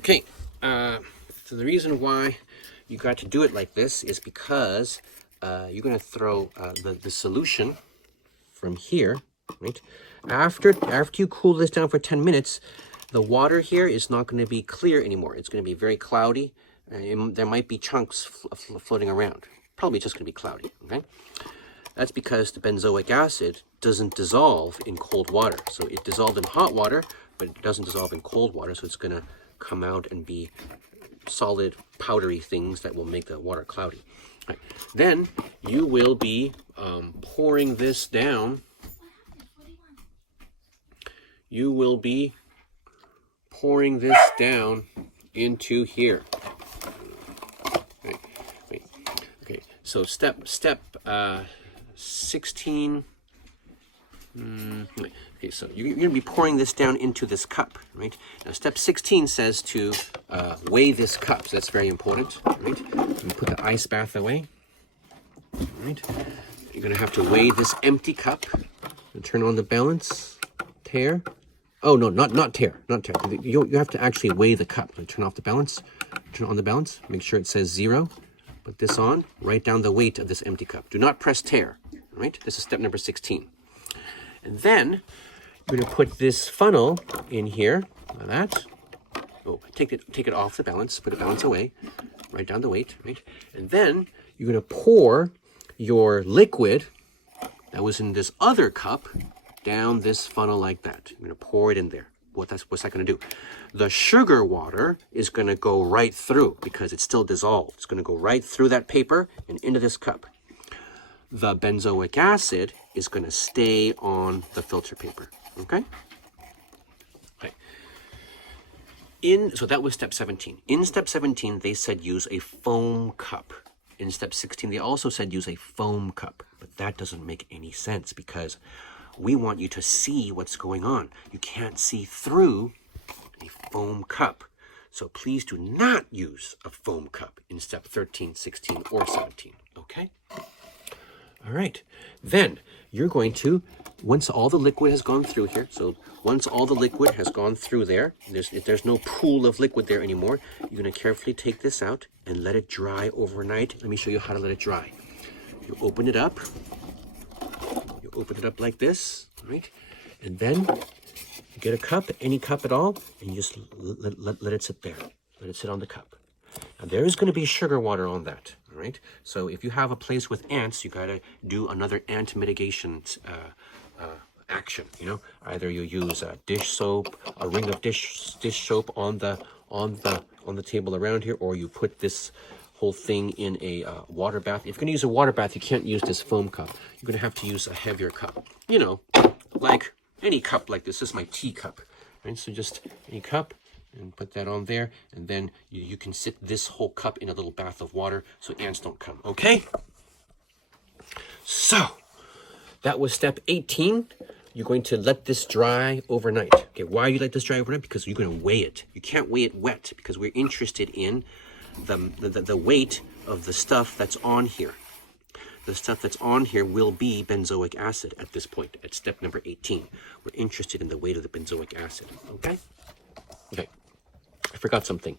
Okay, so the reason why you got to do it like this is because you're going to throw the solution from here, right? After you cool this down for 10 minutes, the water here is not going to be clear anymore. It's going to be very cloudy. There might be chunks floating around. Probably just going to be cloudy, okay? That's because the benzoic acid doesn't dissolve in cold water. So it dissolved in hot water, but it doesn't dissolve in cold water. So it's going to come out and be solid, powdery things that will make the water cloudy. Right. Then you will be pouring this down. You will be pouring this down into here. Okay. So step 16. Okay, so you're going to be pouring this down into this cup, right? Now, step 16 says to weigh this cup. So that's very important, right? You put the ice bath away, right? You're going to have to weigh this empty cup and turn on the balance. Tare. Oh, no, not tare, not tare. You have to actually weigh the cup. So turn off the balance, turn on the balance, make sure it says 0. Put this on, write down the weight of this empty cup. Do not press tare, right? This is step number 16. And then you're going to put this funnel in here, like that. Oh, take it off the balance, put the balance away, write down the weight, right? And then you're going to pour your liquid that was in this other cup down this funnel like that. You're going to pour it in there. What's that going to do? The sugar water is going to go right through because it's still dissolved. It's going to go right through that paper and into this cup. The benzoic acid is going to stay on the filter paper, okay? Okay. So that was step 17. In step 17, they said use a foam cup. In step 16, they also said use a foam cup. But that doesn't make any sense because we want you to see what's going on. You can't see through a foam cup. So please do not use a foam cup in step 13, 16, or 17, okay? All right, then you're going to, once all the liquid has gone through here, so once all the liquid has gone through there, there's no pool of liquid there anymore, you're going to carefully take this out and let it dry overnight. Let me show you how to let it dry. You open it up. You open it up like this, right? And then you get a cup, any cup at all, and you just let it sit there. Let it sit on the cup. Now, there is going to be sugar water on that, all right? So if you have a place with ants, you got to do another ant mitigation action, you know? Either you use dish soap, a ring of dish soap on the table around here, or you put this whole thing in a water bath. If you're going to use a water bath, you can't use this foam cup. You're going to have to use a heavier cup. You know, like any cup like this. This is my tea cup, right? So just any cup. And put that on there, and then you can sit this whole cup in a little bath of water so ants don't come, okay? So, that was step 18. You're going to let this dry overnight. Okay, why you let this dry overnight? Because you're going to weigh it. You can't weigh it wet because we're interested in the weight of the stuff that's on here. The stuff that's on here will be benzoic acid at this point, at step number 18. We're interested in the weight of the benzoic acid, okay? Okay. I forgot something.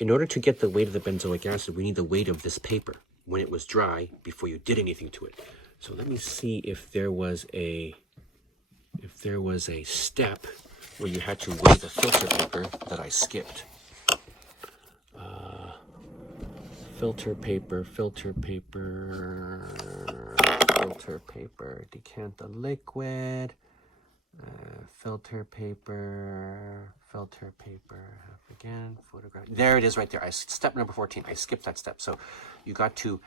In order to get the weight of the benzoic acid, we need the weight of this paper when it was dry before you did anything to it. So let me see if there was a step where you had to weigh the filter paper that I skipped. Filter paper, decant the liquid. Filter paper, again, photograph. There it is right there. Step number 14. I skipped that step. So you got to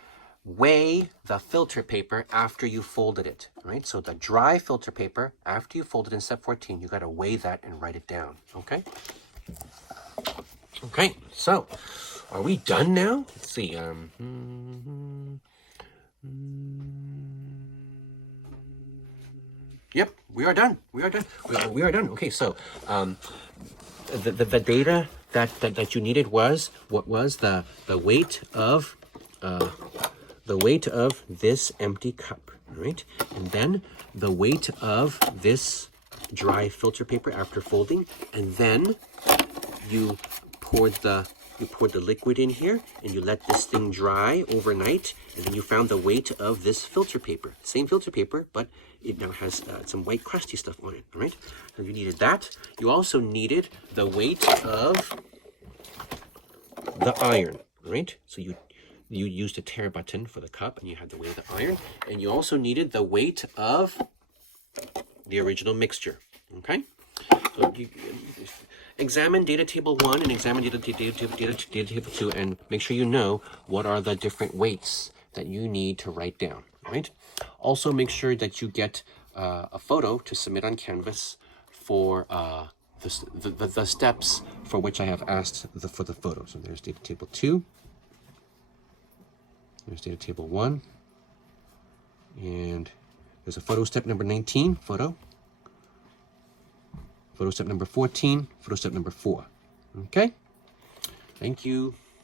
weigh the filter paper after you folded it, right? So the dry filter paper, after you fold it in step 14, you got to weigh that and write it down, okay? Okay, so are we done now? Let's see. Yep, we are done. We are done. Okay, so the data that you needed was what was the weight of this empty cup, right? And then the weight of this dry filter paper after folding, and then you poured the liquid in here, and you let this thing dry overnight, and then you found the weight of this filter paper. Same filter paper, but it now has some white crusty stuff on it, all right? So you needed that. You also needed the weight of the iron, right? So you used a tear button for the cup, and you had the weight of the iron, and you also needed the weight of the original mixture, okay? So examine data table 1 and examine data table 2, and make sure you know what are the different weights that you need to write down, right? Also, make sure that you get a photo to submit on Canvas for the steps for which I have asked for the photo. So there's data table 2, there's data table 1, and there's a photo step number 19, photo step number 14, photo step number 4. Okay? Thank you.